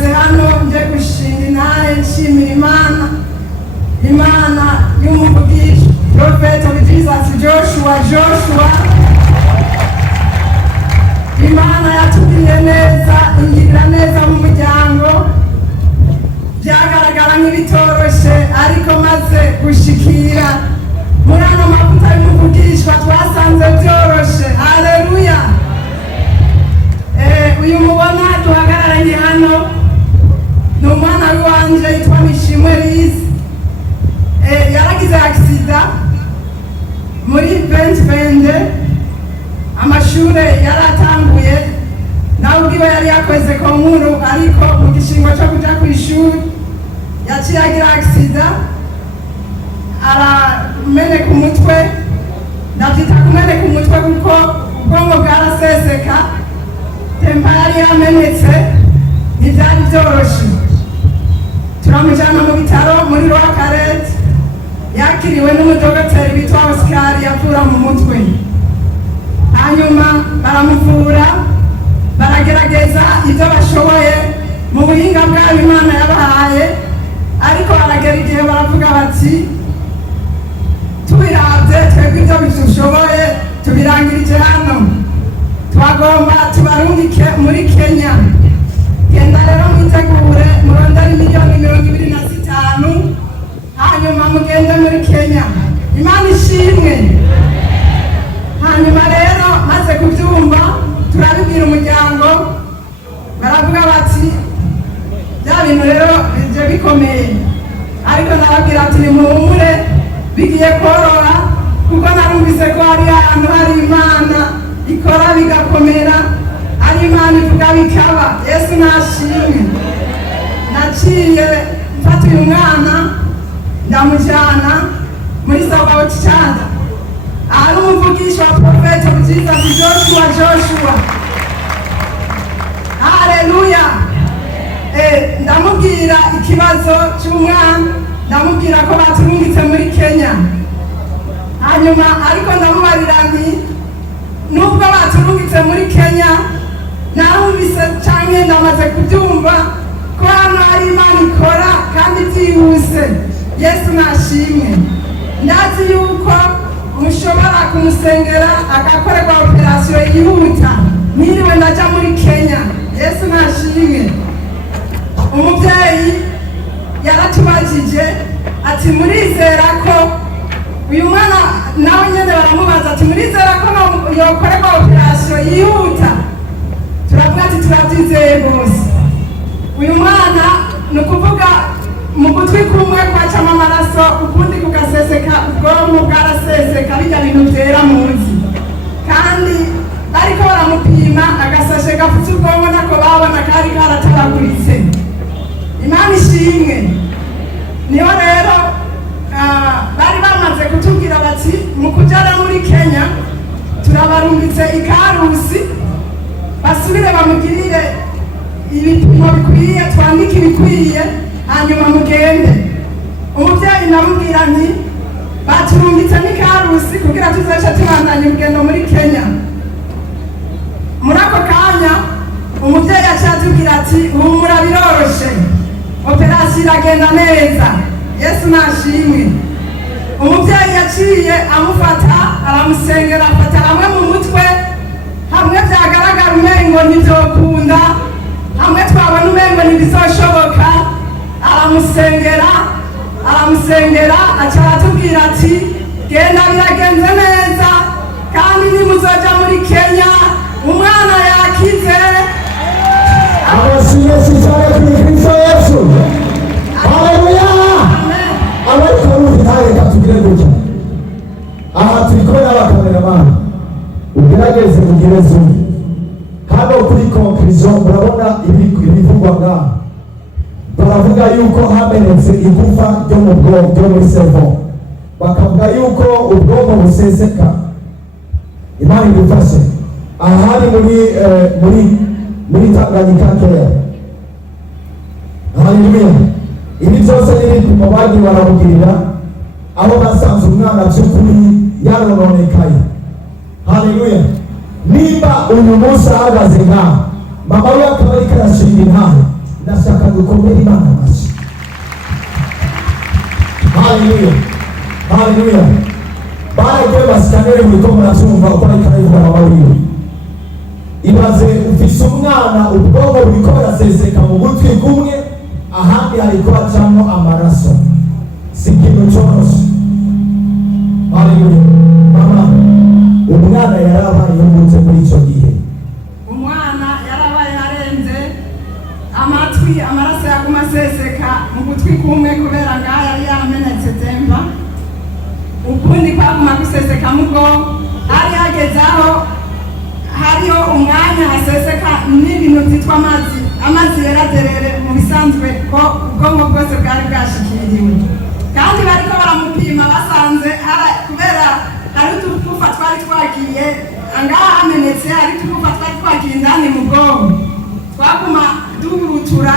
mpagaze hano nje gushinga intare nshimira Imana y'umuvugizi Prophet of Jesus Joshua. Imana yatugiriye neza, ingirira neza mu muryango, byagaragara nk'ibitoroshe ariko maze gushikira muri ano mavuta y'umuvugishwa twasanze byoroshe. Haleluya. Uyu mubona duhagararanye hano ni umwana w'iwanje yitwa Mishimwe Lize. Yaragize agisida muri 2020, amashure yaratanguye, nawe ubwiwe yari yakoze konkuru, ariko mu gishingo cyo kuja ku ishuri yaciye agira agisida, arameneka umutwe. Ndavyita kumeneka umutwe kuko ubwongo bwaraseseka, tempa yari yamenetse, ntivyari vyoroshe. Turamujana mu bitaro muri Rwakarete, yakiriwe n'umudogiteri bitwa Oscar yakura mu mutwe. Hanyuma baramuvura, baragerageza ibyo bashoboye mu buhinga bwabo Imana yabahaye, ariko baragera igihe baravuga bati tubiravye twebwe ibyo bishoboye tubirangirije hano, twagomba tubarungike muri Kenya. Genda rero mwitegure, murondere miliyoni 25, hanyuma mugende muri Kenya. Imana ishimwe. Hanyuma rero maze kubyumva turabibwira umuryango, baravuga bati bya bintu rero bije bikomeye, ariko nababwira ati nimuhumure, bigiye korora, kuko narumvise ko hari ahantu hari Imana ikora bigakomera, ari Imana ivuga bikaba. Yesu nashimwe. Naciye mfata uyu mwana ndamujyana muri Sabaho Cicanda, ahari umuvugisha wa Prophet of Jesus Joshua. Haleluya. Ndamubwira ikibazo cy'umwana, ndamubwira ko baturungitse muri Kenya. Hanyuma ariko ndamubarira nti nubwo baturungitse muri Kenya, narumvise cyane ndamaze kubyumva ko hano hari Imana ikora kandi byihuse. Yesu nashimwe. Ndazi yuko mushobora kumusengera agakorerwa operasiyo yihuta, niriwe ndaja muri Kenya. Yesu nashimwe. Umubyeyi yaratubajije ati murizera ko uyu mwana, nawe nyene baramubaza ati murizera ko yokorerwa operasiyo yihuta? Turavuga ati turabyizeye rwose. Uyu mwana ni ukuvuga mu gutwi kumwe kwacamo amaraso, ukundi kugaseseka, ubwonko bwaraseseka, bijya bintu byera munsi, kandi ariko baramupima agasashe gafite ubwonko nako babona kari karataraguritse. Imana ishimwe. Niho rero bari bamaze kutubwira bati mu kujyana muri Kenya turabarungitse ikarusi, basubire bamugirire ibipimo bikwiye, twandike ibikwiye, hanyuma mugende. Umubyeyi ndamubwira nti baturungitse n'ikarusi kugira tuzaca tubandanya urugendo muri Kenya. Muri ako kanya umubyeyi acatubwira ati humura, biroroshe, operasiyo iragenda neza. Yesu nashimwe. Umubyeyi yaciye amufata, aramusengera, afata hamwe mu mutwe, hamwe byagaragara umengo ntibyokunda, hamwe twabona umengo ntibizoshoboka. Aramusengera aca aratubwira ati genda, biragenze neza, kandi nimuzoja muri Kenya umwana yakize. Abasinyesi cyane kuri Kristo Yesu. Haleluya. Abariko n'ubitaye katugire gutya. Aha turi kumwe n'abakameramani, ugerageze kugire zoom. Hano kuri conclusion murabona ibivugwa ngaha. Baravuga yuko hamenetse igufa ryo mu bwonko, ryo muri cerveau. Bakavuga yuko ubwonko buseseka. Imana idufashe. Ahari muri Tanganyika Care. Haleluya. Ibi byose n'ibipimo bagiye baramugirira, aho basanze umwana by'ukuri yarononekaye. Haleluya. Nimba uyu munsi ahagaze nkaho, mama we akaba ariko arashinga intahe, ndashaka dukomere Imana amashyi. Haleluya, haleluya. Baragiye basikanere muri ko muracyumva uko ariko aravuga n'abawiwe. Ibaze ufise umwana ubwonko buriko buraseseka mu gutwi kumwe, ahandi hariko hacamo amaraso. Si ikintu coroshe. Haleluya. Mama, umwana yarabaye yungutse muri ico gihe. Umwana yarabaye arenze amatwi, amaraso yaguma aseseka mu gutwi kumwe kubera ngaho yari yamenetse temba, ukundi kwaguma guseseka mu bwonko. Hari hageze aho hariho umwanya haseseka n'ibintu byitwa amazi yeraderere mu bisanzwe ko ubwonko bwose bwari bwashikiriwe, kandi bariko baramupima basanze kubera hari utugufa twari twagiye ngaha hamenetse, hari utugufa twari twagiye indani mu bwonko, twaguma duhurutura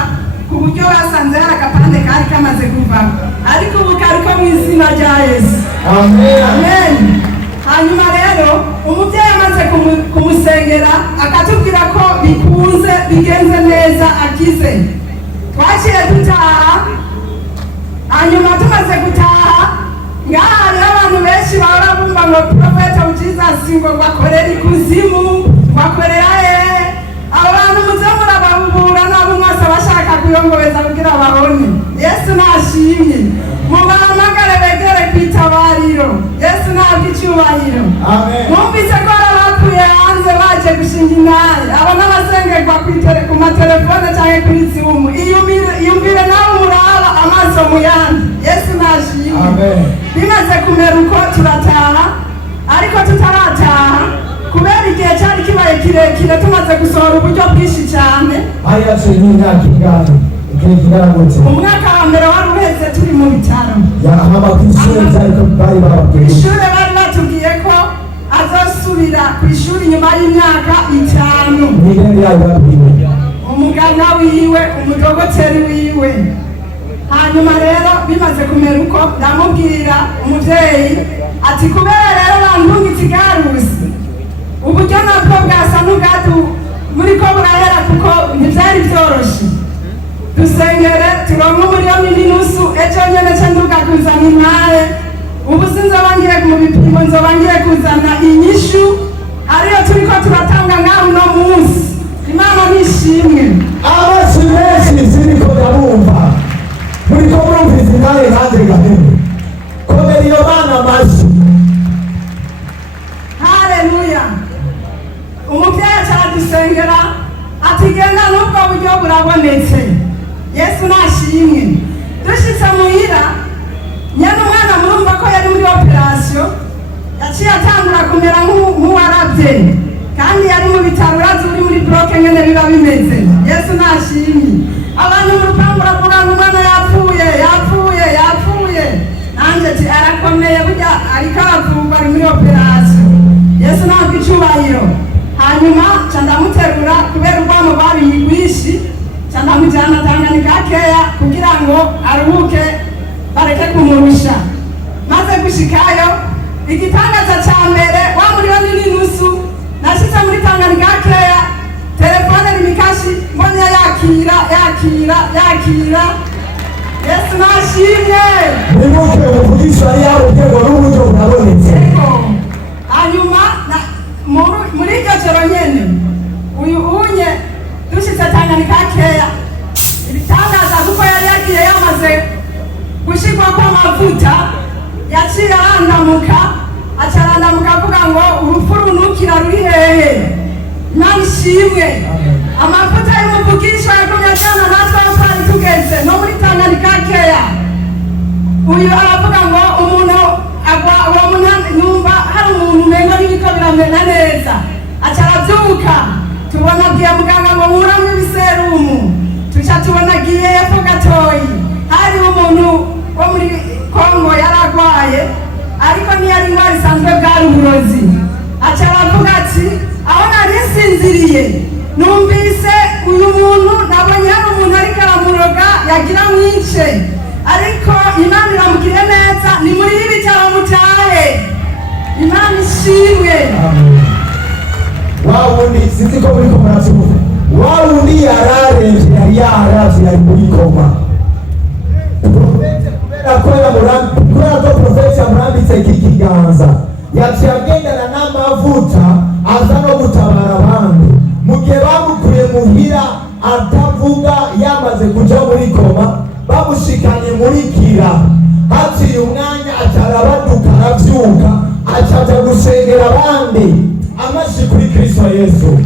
ku buryo basanze hari agapande kari kamaze kuvamo, ariko ubu kariko mu izina rya Yesu. Amen, amen. Hanyuma rero umubyeyi amaze kumusengera akatubwira ko bikunze bigenze neza akize, twaciye dutaha. Hanyuma tumaze gutaha, ngaha hariho abantu benshi bahora bumva ngo Prophet of Jesus ngo bakorera ikuzimu, bakorera abo bantu muze murabahubura nabo mwese bashaka kuyongobeza kugira babone. Yesu nashimye, mubahamagare begere kwitabariro. Yesu ntabwo icyubahiro. Mwumvise ko bakuye hanze baje gushinga intare, abo n'abasengerwa ku matelefone cyangwa kuri Zoom. Iyumvire nawe muraba amaso muyandi. Yesu nashimye. Bimaze kumera uko turataha, ariko tutarataha kubera igihe cyari kibaye kirekire, tumaze gusohora uburyo bwinshi cyane. Umwaka wa mbere wari uheze turi mu bitaro. Ishure bari batubwiye ko azosubira ku ishuri nyuma y'imyaka 5. Umuganga wiwe, umudogoteri wiwe. Hanyuma rero bimaze kumera uko, ndamubwira umuvyeyi ati kubera rero bantungitse igarusi, uburyo nabwo bwasa n'ubwatu muri ko burahera kuko ntivyari vyoroshe. Dusengere turonke umuriyoni n'inusu, ejo nyene ce nduga kuzana intare. Ubu sinzoba ngiye mu bipimo, nzoba ngiye kuzana inyishu ariyo turiko turatanga ngaho uno munsi. Imana nishimwe. Abasi benshi siniko ndabumva muri ko murumvise intare hanze gahemu, komera iyo Mana amashyi. Haleluya. Umuvyeyi acaradusengera ati genda n'ubwo buryo burabonetse. Yesu nashimwe. Dushitse muhira, nyene umwana murumva ko yari muri operation, yaciye atangura kumera nk'uwarabye, kandi yari mu bitaro. Urazi uri muri bloke nyene biba bimeze. Yesu nashimwe. Abantu mu rupangu baravuga ngo umwana yapfuye. Nanje ati arakomeye, burya ariko aravurwa, ari muri operation. Yesu ntabwo icyubahiro. Hanyuma ca ndamuterura kubera urwamo babiyigwishi, ca ndamujyana Tanganyika keya kugira ngo aruhuke bareke kumurusha. Maze gushikayo, igitangaza ca mbere wa muriyoni n'inusu, nashitse muri Tanganyika keya, telefone rimikashi mbonye yakira. Yesu nashimye. Nimuke umuvugisha yabo kego n'uburyo burabonetse. Hanyuma muri iryo joro nyene uyu unye dushitse Tanganyika keya, ibitangaza kuko yari yagiye yamaze gushirwa kwa mavuta, yaciye arandamuka avuga ngo urupfu runukira ruri hehe. Imana ishimwe. Amavuta y'umuvugisha yakumye cyane natwe twari tugeze no muri Tanganyika keya. Uyu aravuga ngo umuntu agwa uwo muntu nyumva hari umuntu umengo n'ibiko biramera neza, acarabyuka tubona agiye muganga ngo nkuramo ibiserumu, tuca tubona agiye yepfo gatoyi hari umuntu wo muri Kongo yaragwaye, ariko ntiyari indwara isanzwe, bwari uburozi. Acaravuga ati aho nari nsinziriye numvise uyu muntu, nabonye hari umuntu ariko aramuroga yagira mwice, ariko Imana iramugire neza, ni muri ibi bitaro mutahe. Imana ishimwe. Wa wundi sinzi ko muri ko muracyumva, wa wundi yararenze yari yaravye yari muri ko yaciye agendana n'amavuta aza no gutabara abandi. Mu gihe bamukuye muhira atavuga yamaze kuja muri koma, bamushikanye muri kira, haciye umwanya acarabaduka aravyuka, acaja gusengera abandi. Amashi kuri Kristo Yesu.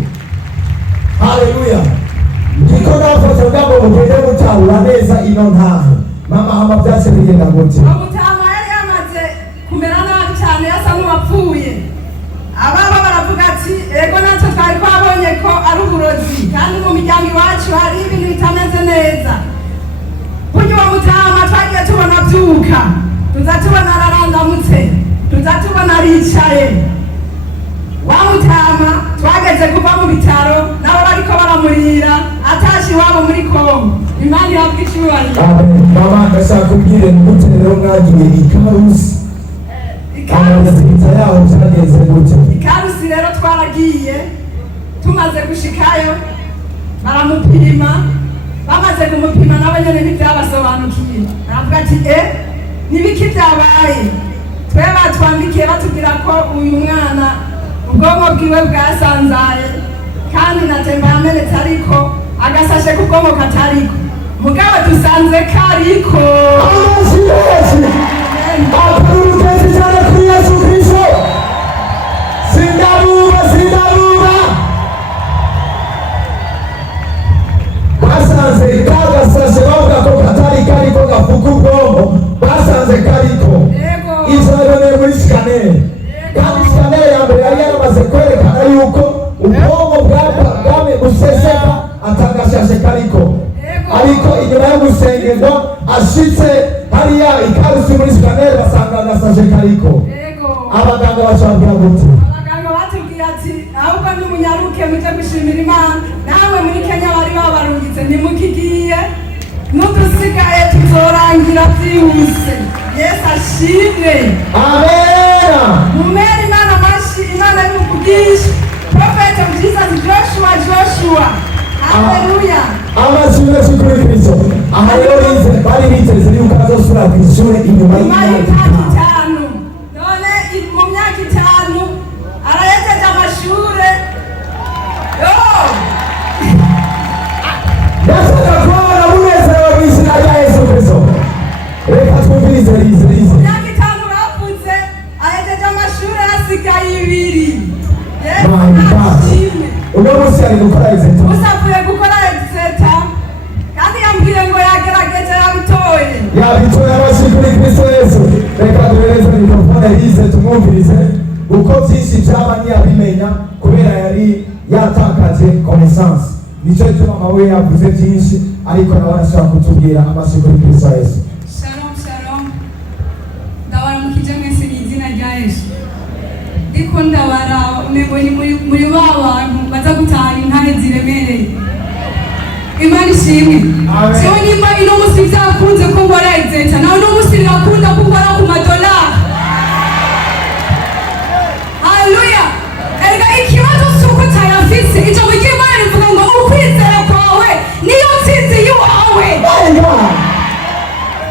Haleluya. Ndiko nafasha ngo mugende mutahura neza ino ntahe. Mama hama byase bigenda gute? Umutama yari yamaze kumera nabi cyane, yasa n'uwapfuye. Ababa baravuga ati ego natwe twari twabonye ko ari uburozi, kandi mu miryango iwacu hari ibintu bitameze neza. Burya uwo mutama twagiye tubona abyuka, tuza tubona ararandamutse, tuza tubona aricaye. Wa mutama twageze kuva mu bitaro nabo bariko baramurira atashi wabo muri Kongo. Imana irabwa icyubahiro. Amen. Mama ndashaka kubwire gute rero mwagiye Ikarusi? Ikarusi yaho cyageze gute? Ikarusi rero twaragiye, tumaze gushikayo baramupima, bamaze kumupima nabo nyene ntibyabasobanukiye. Baravuga ati nibiki byabaye? Twe batwandikiye batubwira ko uyu mwana ubwonko bwiwe bwasanzaye kandi na temba yamenetse, ariko agasashe ku bwonko katariko, mugabo dusanze kariko. Akurutezi cyane kuri Yesu Kristo. Sindaruba. Basanze kagasashe bavuga ko katari kariko gafuka ubwonko, basanze kariko. Israel muri scanner. Kandi scanner ya mbere yari yaramaze kwerekana yuko ubwonko bwame buseseka atagashashe kariko. Ariko inyuma yo gusengerwa ashitse hariya Ikarusi muri scanner basanga agasashe kariko. Abaganga bacabwira gute? Abaganga batubwiye ati ahubwo n'umunyaruke muje gushimira Imana, nawe muri Kenya bari babarungitse ntimukigiye, n'udusigaye tuzorangira byihuse. Yesu ashimwe. Amena. Mumeri Imana amashi, Imana y'umuvugisha. Prophet of Jesus Joshua. Haleluya. Amashimwe kuri Kristo. Aha rero bari biteze yuko azosubira ku ishuri inyuma y'imyaka 5. None mu myaka 5 arayejeje amashure. Ndashaka kubona umunezero w'izina rya Yesu Kristo. Reka twumvirize rize. Myaka 5 bavuze ayejeje amashure asigaye 2. Yesu ashimwe. Uno munsi ari gukora exeta. Usavuye gukora exeta. Kandi yambwiye ngo yagerageje yabitoye. Yabitoye abashi kuri Kristo Yesu. Reka duhereze mikrofone rize tumwumvirize uko byinshi byaba ntiyabimenya kubera yari yatakaje connaissance. Nicyo gituma amawe yavuze byinshi, ariko nawe arashaka kutubwira amashi kuri Kristo Yesu. Shalom. Ndabara mukije mwese n'izina rya Yesu. Ndiko ndabara umego ni muri abantu baza gutaha intahe ziremereye. Imana ishimwe. So nimba ino musi byakunze ko ngora exeta, nawe no musi nakunda kugora ku madolari. Haleluya. Erega ikibazo suko tayafise, ijambo ry'Imana rivuga ngo ukwizera kwawe niyo nsinzi yawe.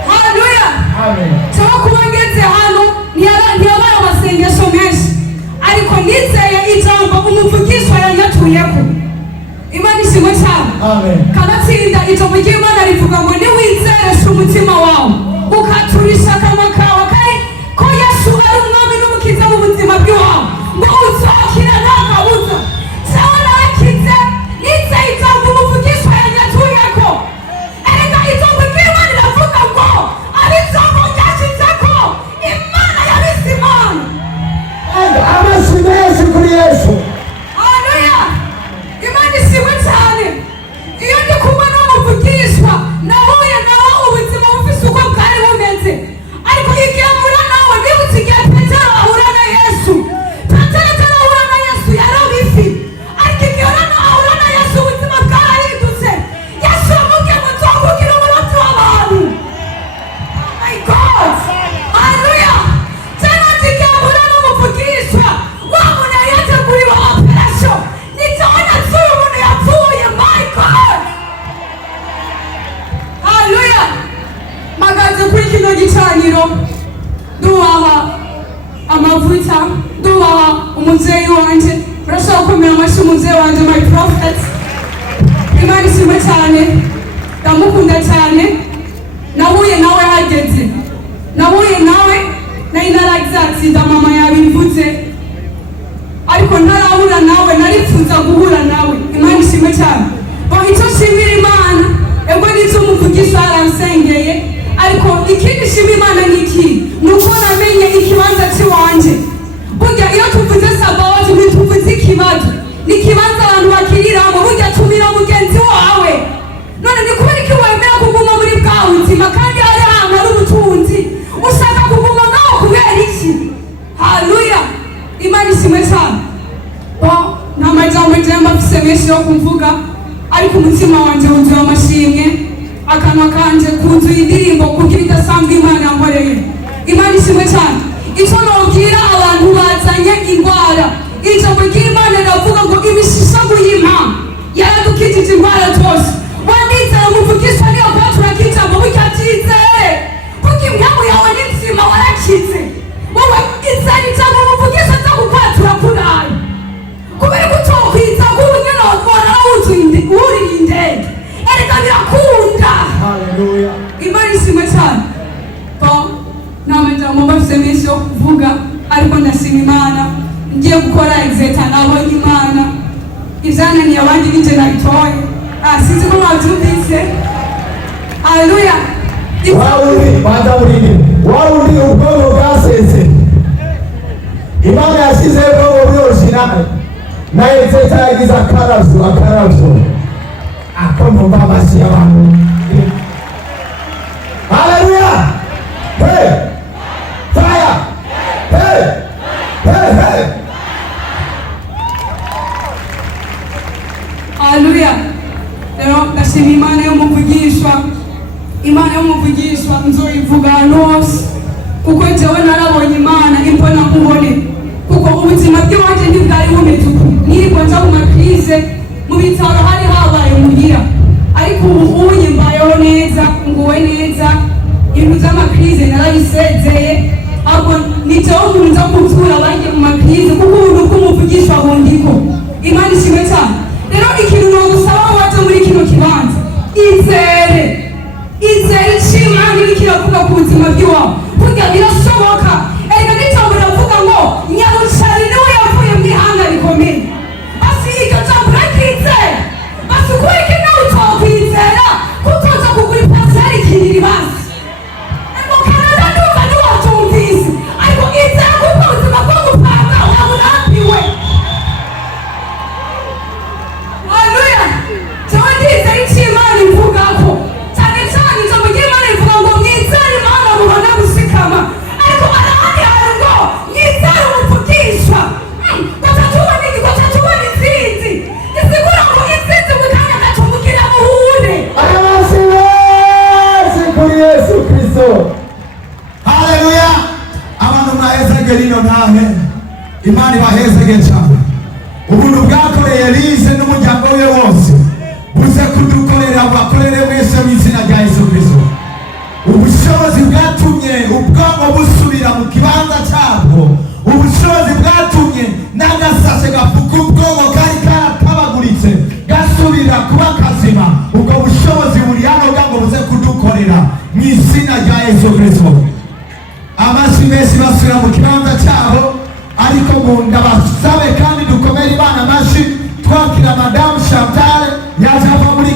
Haleluya. Amen. Cyangwa kuba ngeze hano ntiyabaye amasengesho menshi, ariko nizeye ijambo umuvugisha yanyatuyeko. Imana ishimwe cyane. Amen. Kanatsinda ijambo ry'Imana rivuga ngo niwizeresha umutima wawe ukaturisha akanwa kawe ko Yesu ari umwami n'umukiza mu buzima bwawe, ngo uzakira nta kabuza. Cyangwa nakize nizeye ijambo umuvugisha yanyatuyeko. Erega ijambo ry'Imana riravuga ngo ari ijambo ryashizeko Imana yabise Imana. Amashimwe Yesu kuri Yesu. Haleluya. Imana ishimwe cyane. Iyo ndi kumwe n'umuvugishwa nahuye nawe ubuzima bufise uko bwari bumeze, ariko igihe mpura nawe nibutse igihe Petero ahura na Yesu. Petero atarahura na Yesu yarabifi, ariko igihe ahura na Yesu ubuzima bwarahindutse. Yesu yamubwiye ngo nzokubwira umuroti w'abantu. Oh my God. Haleluya. Tena igihe mpura n'umuvugishwa wa muntu yateguriwe operation, nitaona tu umuntu yapfuye. My God. Haleluya. Magaze kuri kino gicaniro duhaha amavuta ndubaha umubyeyi wanje urashobora gukomera amashyi umubyeyi wanje my prophet. Imana ishimwe cyane ndamukunda cyane. Nahuye nawe hageze, nahuye nawe nari naragize atsinda mama yabivuze, ariko ntarahura nawe narifuza guhura nawe. Imana ishimwe cyane. Icyo nshimira Imana ego n'icyo umuvugisha aransengeye, ariko ikindi nshima Imana ni iki, ni uko namenye ikibanza cy'iwanje. Burya iyo tuvuze sabato ntituvuze ikibazo, ni ikibanza abantu bakiriramo. Burya tumira mugenzi wawe. None ni kubera iki wemera kuguma muri bwa buzima kandi hari ahantu hari ubutunzi ushaka kuguma ngaho kubera iki? Haleluya, Imana ishimwe cyane. Nta majambo njemba mfise menshi yo kuvuga, ariko umutima wanje wuzuye amashimwe, akanwa kanje kuzuye indirimbo kuko ibidasanzwe Imana yankoreye. Imana ishimwe cyane. Icyo nobwira abantu bazanye indwara, ijambo ry'Imana riravuga ngo imishishagu y'Imana yaradukijije indwara zose. Wandizera umuvugisha niyo kwa turakita ngo bikabyizere kuko imyamu yawe ni nzima warakize. Wowe izera ijambo umuvugisha nza gukwatura kurayo kubera ko utokwiza kubunyana wakora urira indege erega birakunda. Haleluya. Imana ishimwe cyane. Nta majambo bafise menshi yo kuvuga, ariko ndashima Imana. Ngiye gukora exeta nabonye Imana ivyananiye abandi nije nabitoye. Sinzi ko mwabyumvise. Haleluya. Wawuri ubwonko bwasetse. Imana yashyize ubwonko bw'original na exeta yagize akaravyo akomumva amashyi y'abantu. Haleluya. Hey! Fire! Hey! Hey! Hey! Haleluya. Rero ndashima Imana y'umuvugishwa. Imana y'umuvugishwa nzoyivuga hose kuko jewe narabonye Imana imbona nkubone, kuko ubuzima bw'iwanje ntibwari bumeze uku. Niriko nja mu makrize mu bitaro hari habaye muhira, ariko ubu mbayeho neza, nguwe neza. Ibintu by'amakrize narabisezeye, ahubwo niteho umuntu nza kutura abanjye mu makrize kuko ubuntu bw'umuvugishwa bundiko. Imana ishimwe cyane. Rero ikintu nogusaba waje muri kino kibanza, izere icyo Imana iriko iravuga ku buzima bw'iwawe. Burya birashoboka. Erega n'ijambo riravuga ngo Nyarucari niwe yavuye mu ihanga rikomeye. Basi iryo jambo uraryizera, basi kubera iki nawe utokwizera kutoza kugura ipasari ikiriri basi ngo Canada ndumva ntiwabyumvise, ariko izera kuko ubuzima bwo gupanga waburambiwe. Haleluya. Jewe ndizera icyo Imana ivugako, cyane cyane ijambo ry'Imana rivuga ngo mwizere Imana mubona gushikama, ariko arahandi hari ngo mwizere umuvugishwa. Gotacubona intsinzi isigura ngo intsinzi mu kanya gato mugira muhure. Amashyi menshi kuri Yesu Kristo. Haleluya. Abantu mwahezege rino ntahe, Imana ibahezege cyane. Ubuntu bwakoreye Elise n'umuryango we wose buze kudukorera, bakorere wese mu izina rya Yesu Kristo. Ubushobozi bwatumye ubwonko busubira mu kibanza cyabwo, ubushobozi bwatumye n'agasashe gafuka ubwonko kari karabaguritse gasubira kuba kazima. Ubwo bushobozi buri hano bwango buze kudukorera mu izina rya Yesu Kristo. Amashyi menshi basubira mu kibanza cyabo, ariko munda basabe kandi dukomere Imana amashyi twakira Madamu Chantal yaje ava muri